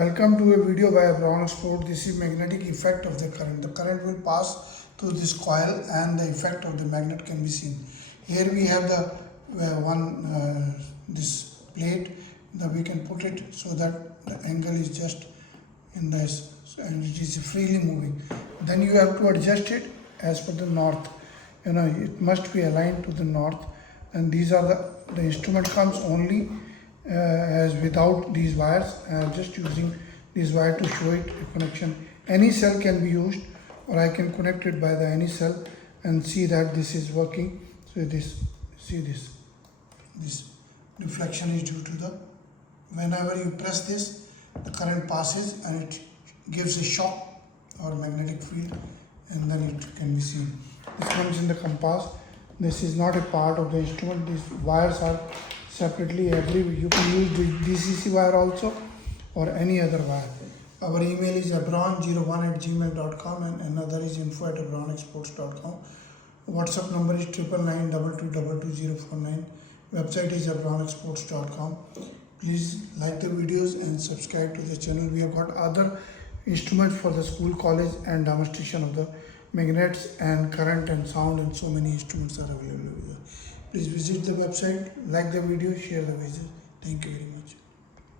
Welcome to a video by Abron Sport. This is magnetic effect of the current. The current will pass through this coil and the effect of the magnet can be seen. Here we have the this plate that we can put it so that the angle is just in this and it is freely moving. Then you have to adjust it as per the north. It must be aligned to the north, and these are the instrument comes only as without these wires. I am just using this wire to show it a connection. Any cell can be used, or I can connect it by the any cell and see that this is working. So this deflection is due to the whenever you press this, the current passes and it gives a shock or magnetic field, and then it can be seen. This comes in the compass. This is not a part of the instrument. These wires are separately. You can use the DCC wire also or any other wire. Our email is abron01@gmail.com and another is info@abronexports.com. WhatsApp number is 99922222049. Website is abronexports.com. Please like the videos and subscribe to the channel. We have got other instruments for the school, college and demonstration of the magnets and current and sound, and so many instruments are available. Please visit the website, like the video, share the video. Thank you very much.